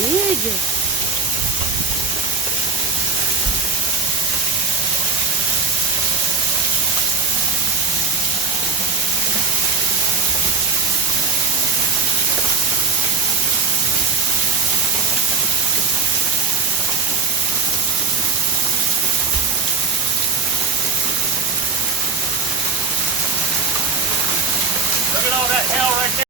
big. Look at all that hell right there.